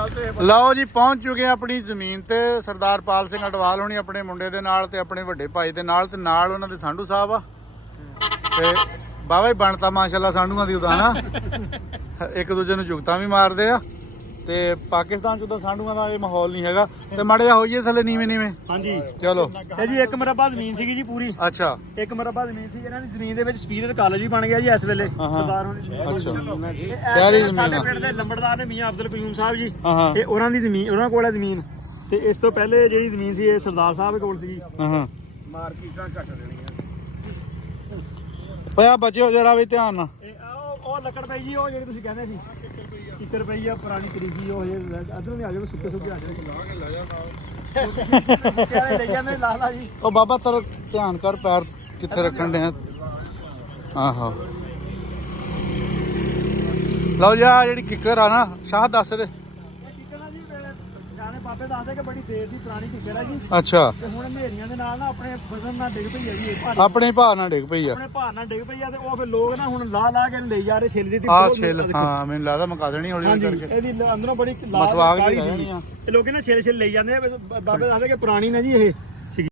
ਲਓ ਜੀ ਪਹੁੰਚ ਚੁੱਕੇ ਆ ਆਪਣੀ ਜ਼ਮੀਨ ਤੇ। ਸਰਦਾਰ ਪਾਲ ਸਿੰਘ ਅਟਵਾਲ ਹੋਣੀ ਆਪਣੇ ਮੁੰਡੇ ਦੇ ਨਾਲ ਤੇ ਆਪਣੇ ਵੱਡੇ ਭਾਈ ਦੇ ਨਾਲ ਤੇ ਨਾਲ ਉਹਨਾਂ ਦੇ ਸਾਂਢੂ ਸਾਹਿਬ ਆ ਤੇ ਬਾਬਾ ਹੀ ਬਣਤਾ ਮਾਸ਼ਾਅੱਲਾ ਸਾਂਢੂਆਂ ਦੀ ਉਦਾਂ ਨਾ ਇੱਕ ਦੂਜੇ ਨੂੰ ਜੁਗਤਾਂ ਵੀ ਮਾਰਦੇ ਆ ਤੇ ਪਾਕਿਸਤਾਨ ਚ ਤਾਂ ਸਾਂਢੂਆਂ ਦਾ ਇਹ ਮਾਹੌਲ ਨਹੀਂ ਹੈਗਾ ਤੇ ਮਾੜੇ ਜਿਹਾ ਹੋਈਏ ਥੱਲੇ ਨੀਵੇਂ ਹਾਂਜੀ ਚਲੋ ਇਹ ਜੀ 1 ਮਰਬਾ ਜ਼ਮੀਨ ਸੀਗੀ ਜੀ ਪੂਰੀ। ਅੱਛਾ 1 ਮਰਬਾ ਜ਼ਮੀਨ ਸੀ। ਇਹਨਾਂ ਦੀ ਜ਼ਮੀਨ ਦੇ ਵਿੱਚ ਸਪੀਰੀਅਰ ਕਾਲਜ ਵੀ ਬਣ ਗਿਆ ਜੀ ਇਸ ਵੇਲੇ ਸਰਦਾਰ ਹੋਣੀ ਅੱਛਾ ਸ਼ਹਿਰੀ ਜ਼ਮੀਨ ਸਾਡੇ ਪਿੰਡ ਦੇ ਲੰਬੜਦਾਰ ਨੇ ਮੀਆਂ ਅਬਦੁਲ ਕਯੂਮ ਸਾਹਿਬ ਜੀ ਇਹ ਉਹਨਾਂ ਦੀ ਜ਼ਮੀਨ ਉਹਨਾਂ ਕੋਲ ਹੈ ਜ਼ਮੀਨ ਤੇ ਇਸ ਤੋਂ ਪਹਿਲੇ ਜਿਹੜੀ ਜ਼ਮੀਨ ਸੀ ਇਹ ਸਰਦਾਰ ਸਾਹਿਬ ਕੋਲ ਸੀ। ਮਾਰਕੀਟਾਂ ਘੱਟ ਦੇਣੀਆਂ ਪਿਆ ਬਚਿਓ ਜਰਾ ਵੀ ਧਿਆਨ ਨਾਲ। ਉਹ ਲੱਕੜ ਪਈ ਜੀ ਉਹ ਜਿਹੜੀ ਤੁਸੀਂ ਕਹਿੰਦੇ ਸੀ ਕਿੱਕਰ ਪਈ ਆ ਪੁਰਾਣੀ ਤਰੀਕੀ ਉਹ ਇਧਰੋਂ ਵੀ ਆ ਜਾਓ ਸੁੱਕੇ ਆ ਜਾਓ ਲੈ ਜਾਂਦੇ ਲਾ ਜੀ। ਉਹ ਬਾਬਾ ਤੇਰਾ ਧਿਆਨ ਕਰ ਪੈਰ ਕਿੱਥੇ ਰੱਖਣ ਦੇ ਆਹੋ ਲਓ ਜੀ ਆ ਜਿਹੜੀ ਕਿੱਕਰ ਆ ਨਾ ਸ਼ਾਹ ਦੱਸ ਦੇ ਬਾਬੇ ਦੱਸਦੇ ਕਿ ਬੜੀ ਦੇਰ ਦੀ ਪੁਰਾਣੀ ਕਿੱਕਰ ਆ ਜੀ। ਅੱਛਾ ਤੇ ਹੁਣ ਹਨੇਰੀਆਂ ਦੇ ਨਾਲ ਨਾ ਆਪਣੇ ਵਜ਼ਨ ਨਾਲ ਡਿੱਗ ਪਈ ਆ ਜੀ ਆਪਣੇ ਭਾਰ ਨਾਲ ਡਿੱਗ ਪਈ ਆ ਆਪਣੇ ਭਾਰ ਨਾਲ ਡਿੱਗ ਪਈ ਆ ਤੇ ਉਹ ਫਿਰ ਲੋਕ ਨਾ ਹੁਣ ਲਾ ਕੇ ਲਈ ਜਾ ਰਹੇ ਛਿੱਲ ਦੀ ਆ ਛਿੱਲ ਹਾਂ ਮੈਨੂੰ ਲੱਗਦਾ ਮੁਕਾ ਦੇਣੀ ਹੌਲੀ ਹੌਲੀ ਕਰਕੇ ਇਹਦੀ ਅੰਦਰੋਂ ਬੜੀ ਮਸਵਾਗ ਜਿਹੀ ਆ ਇਹ ਲੋਕੀ ਨਾ ਛਿੱਲ ਲਈ ਜਾਂਦੇ ਆ ਬਾਬੇ ਦੱਸਦੇ ਕਿ ਪੁਰਾਣੀ ਨਾ ਜੀ ਇਹ